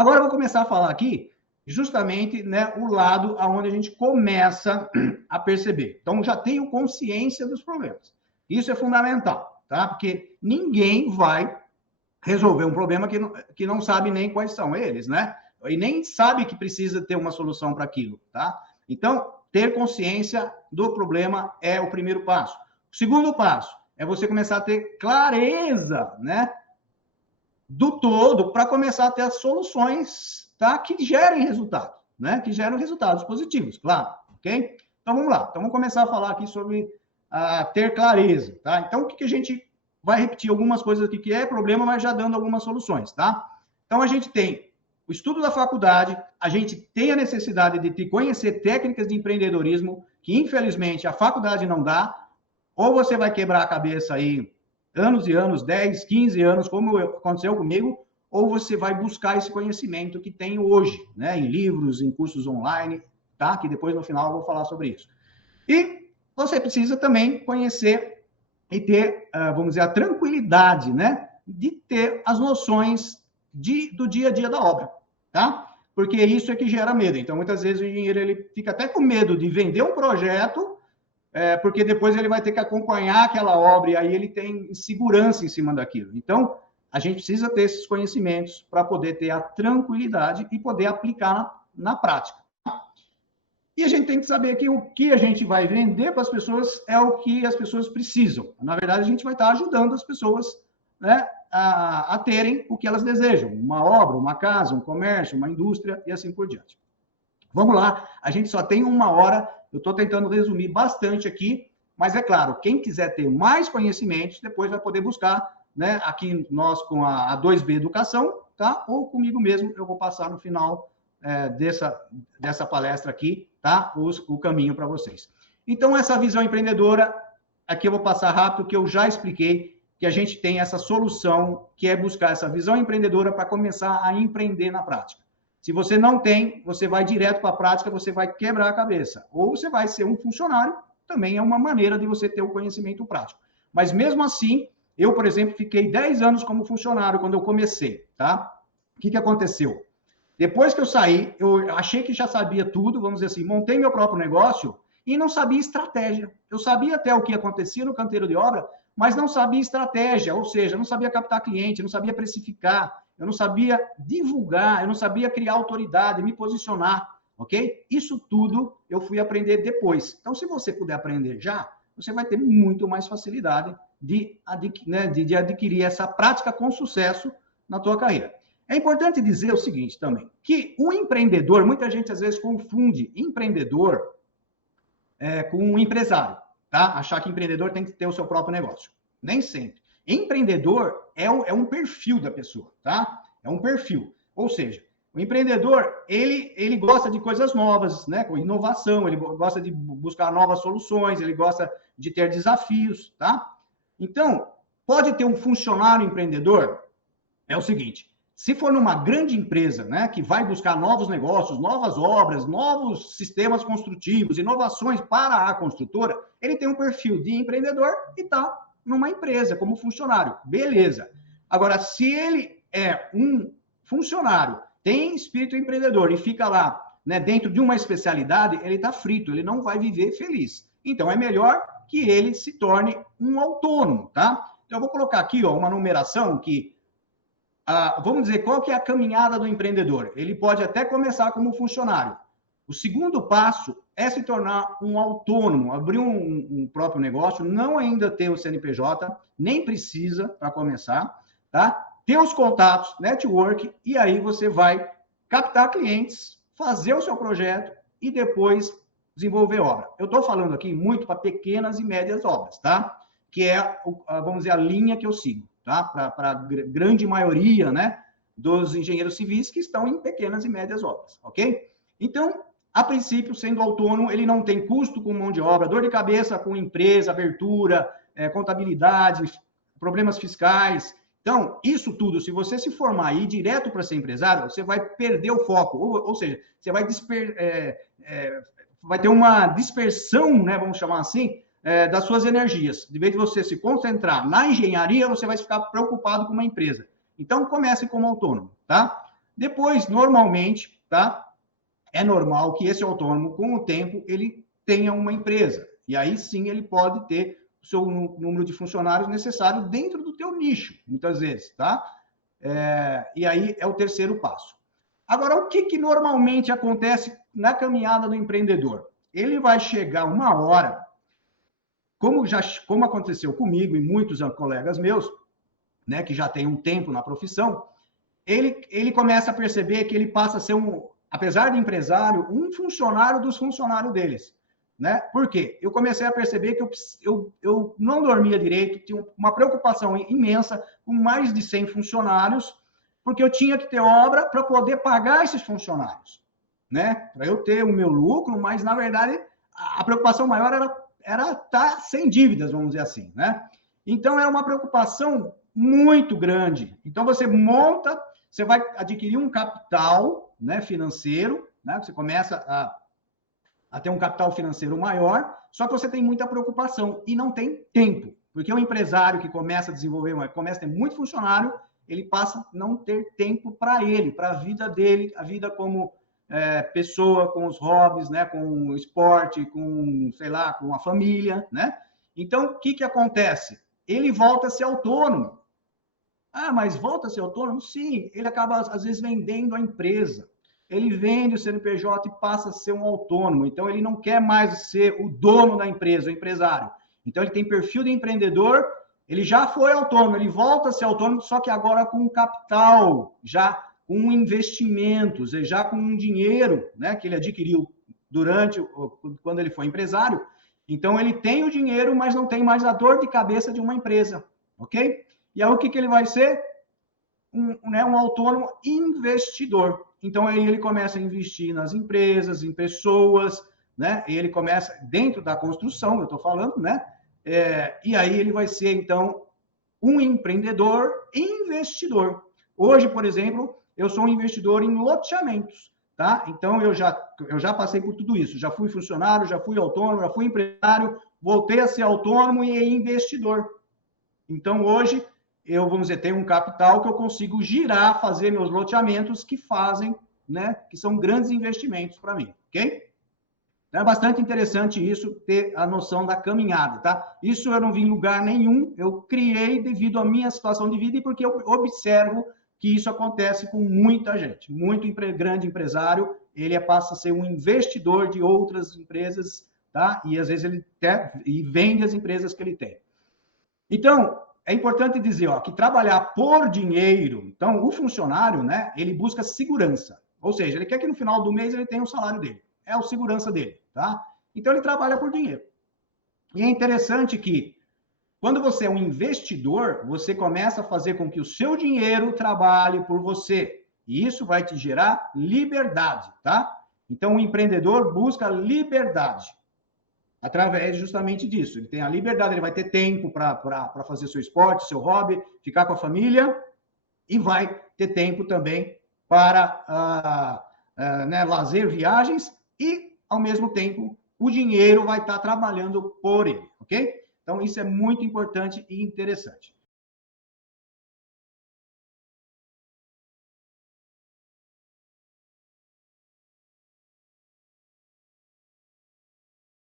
Agora eu vou começar a falar aqui justamente, né, o lado aonde a gente começa a perceber. Então, já tenho consciência dos problemas. Isso é fundamental, tá? Porque ninguém vai resolver um problema que não sabe nem quais são eles, né? E nem sabe que precisa ter uma solução para aquilo, tá? Então, ter consciência do problema é o primeiro passo. O segundo passo é você começar a ter clareza, né, do todo, para começar a ter as soluções, tá, que gerem resultado, né, que geram resultados positivos, claro, ok? Então, vamos lá. Então, vamos começar a falar aqui sobre ter clareza, tá? Então, o que a gente vai repetir algumas coisas aqui que é problema, mas já dando algumas soluções, tá? Então, a gente tem o estudo da faculdade, a gente tem a necessidade de conhecer técnicas de empreendedorismo, que infelizmente a faculdade não dá, ou você vai quebrar a cabeça aí anos e anos, 10, 15 anos, como aconteceu comigo, ou você vai buscar esse conhecimento que tem hoje, né, em livros, em cursos online, tá? Que depois no final eu vou falar sobre isso. E você precisa também conhecer e ter, vamos dizer, a tranquilidade, né, de ter as noções do dia a dia da obra, tá? Porque isso é que gera medo. Então, muitas vezes o engenheiro ele fica até com medo de vender um projeto, porque depois ele vai ter que acompanhar aquela obra e aí ele tem segurança em cima daquilo. Então, a gente precisa ter esses conhecimentos para poder ter a tranquilidade e poder aplicar na prática. E a gente tem que saber que o que a gente vai vender para as pessoas é o que as pessoas precisam. Na verdade, a gente vai estar ajudando as pessoas, né, a terem o que elas desejam. Uma obra, uma casa, um comércio, uma indústria e assim por diante. Vamos lá, a gente só tem 1 hora, eu estou tentando resumir bastante aqui, mas é claro, quem quiser ter mais conhecimentos, depois vai poder buscar, né, aqui nós com a 2B Educação, tá? Ou comigo mesmo, eu vou passar no final dessa palestra aqui, tá? O caminho para vocês. Então, essa visão empreendedora, aqui eu vou passar rápido, que eu já expliquei, que a gente tem essa solução, que é buscar essa visão empreendedora para começar a empreender na prática. Se você não tem, você vai direto para a prática, você vai quebrar a cabeça. Ou você vai ser um funcionário, também é uma maneira de você ter o conhecimento prático. Mas mesmo assim, eu, por exemplo, fiquei 10 anos como funcionário quando eu comecei, tá? O que aconteceu? Depois que eu saí, eu achei que já sabia tudo, vamos dizer assim, montei meu próprio negócio e não sabia estratégia. Eu sabia até o que acontecia no canteiro de obra, mas não sabia estratégia, ou seja, não sabia captar cliente, não sabia precificar, eu não sabia divulgar, eu não sabia criar autoridade, me posicionar, ok? Isso tudo eu fui aprender depois. Então, se você puder aprender já, você vai ter muito mais facilidade de adquirir essa prática com sucesso na tua carreira. É importante dizer o seguinte também, que o empreendedor, muita gente às vezes confunde empreendedor com um empresário, tá? Achar que empreendedor tem que ter o seu próprio negócio. Nem sempre. Empreendedor é um perfil da pessoa, tá? É um perfil. Ou seja, o empreendedor, ele gosta de coisas novas, né? Com inovação, ele gosta de buscar novas soluções, ele gosta de ter desafios, tá? Então, pode ter um funcionário empreendedor, é o seguinte, se for numa grande empresa, né, que vai buscar novos negócios, novas obras, novos sistemas construtivos, inovações para a construtora, ele tem um perfil de empreendedor e está numa empresa como funcionário. Beleza. Agora, se ele é um funcionário, tem espírito empreendedor e fica lá, né, dentro de uma especialidade, ele está frito, ele não vai viver feliz. Então, é melhor que ele se torne um autônomo, tá? Então, eu vou colocar aqui, ó, uma numeração que vamos dizer, qual que é a caminhada do empreendedor? Ele pode até começar como funcionário. O segundo passo é se tornar um autônomo, abrir um próprio negócio, não ainda ter o CNPJ, nem precisa para começar, tá? Ter os contatos, network, e aí você vai captar clientes, fazer o seu projeto e depois desenvolver obra. Eu estou falando aqui muito para pequenas e médias obras, tá? Que é, vamos dizer, a linha que eu sigo. Tá? Para a grande maioria, né, dos engenheiros civis que estão em pequenas e médias obras, ok? Então, a princípio, sendo autônomo, ele não tem custo com mão de obra, dor de cabeça com empresa, abertura, contabilidade, problemas fiscais. Então, isso tudo, se você se formar aí direto para ser empresário, você vai perder o foco, ou seja, você vai vai ter uma dispersão, né, vamos chamar assim, das suas energias. De vez de você se concentrar na engenharia, você vai ficar preocupado com uma empresa. Então, comece como autônomo, tá? Depois, normalmente, tá? É normal que esse autônomo, com o tempo, ele tenha uma empresa. E aí sim ele pode ter o seu número de funcionários necessário dentro do teu nicho, muitas vezes, tá? E aí é o terceiro passo. Agora, o que normalmente acontece na caminhada do empreendedor? Ele vai chegar uma hora, como aconteceu comigo e muitos colegas meus, né, que já tem um tempo na profissão, ele começa a perceber que ele passa a ser apesar de empresário, um funcionário dos funcionários deles. Né? Por quê? Eu comecei a perceber que eu não dormia direito, tinha uma preocupação imensa com mais de 100 funcionários, porque eu tinha que ter obra para poder pagar esses funcionários, né? Para eu ter o meu lucro, mas, na verdade, a preocupação maior era estar sem dívidas, vamos dizer assim, né? Então, era uma preocupação muito grande. Então, você vai adquirir um capital, né, financeiro, né? Você começa a ter um capital financeiro maior, só que você tem muita preocupação e não tem tempo. Porque o empresário que começa a desenvolver, começa a ter muito funcionário, ele passa a não ter tempo para ele, para a vida dele, a vida como pessoa, com os hobbies, né, com o esporte, com, sei lá, com a família, né? Então, o que acontece? Ele volta a ser autônomo. Ah, mas volta a ser autônomo? Sim, ele acaba, às vezes, vendendo a empresa. Ele vende o CNPJ e passa a ser um autônomo. Então, ele não quer mais ser o dono da empresa, o empresário. Então, ele tem perfil de empreendedor, ele já foi autônomo, ele volta a ser autônomo, só que agora com capital, já com investimentos, já com um dinheiro, né, que ele adquiriu quando ele foi empresário. Então, ele tem o dinheiro, mas não tem mais a dor de cabeça de uma empresa, ok? E aí, o que ele vai ser? Um autônomo investidor. Então, aí ele começa a investir nas empresas, em pessoas, né? E ele começa dentro da construção, eu estou falando, né? E aí ele vai ser, então, um empreendedor investidor. Hoje, por exemplo, eu sou um investidor em loteamentos, tá? Então, eu já passei por tudo isso. Já fui funcionário, já fui autônomo, já fui empresário, voltei a ser autônomo e investidor. Então, hoje, vamos dizer, tenho um capital que eu consigo girar, fazer meus loteamentos que fazem, né, que são grandes investimentos para mim, ok? Então, é bastante interessante isso, ter a noção da caminhada, tá? Isso eu não vi em lugar nenhum, eu criei devido à minha situação de vida e porque eu observo que isso acontece com muita gente. Muito grande empresário, ele passa a ser um investidor de outras empresas, tá? E às vezes ele vende as empresas que ele tem. Então, é importante dizer, ó, que trabalhar por dinheiro, então, o funcionário, né, ele busca segurança. Ou seja, ele quer que no final do mês ele tenha o salário dele. É a segurança dele, tá? Então, ele trabalha por dinheiro. E é interessante que, quando você é um investidor, você começa a fazer com que o seu dinheiro trabalhe por você. E isso vai te gerar liberdade, tá? Então, o empreendedor busca liberdade através justamente disso. Ele tem a liberdade, ele vai ter tempo para fazer seu esporte, seu hobby, ficar com a família e vai ter tempo também para né, lazer, viagens e, ao mesmo tempo, o dinheiro vai estar trabalhando por ele, ok? Então, isso é muito importante e interessante.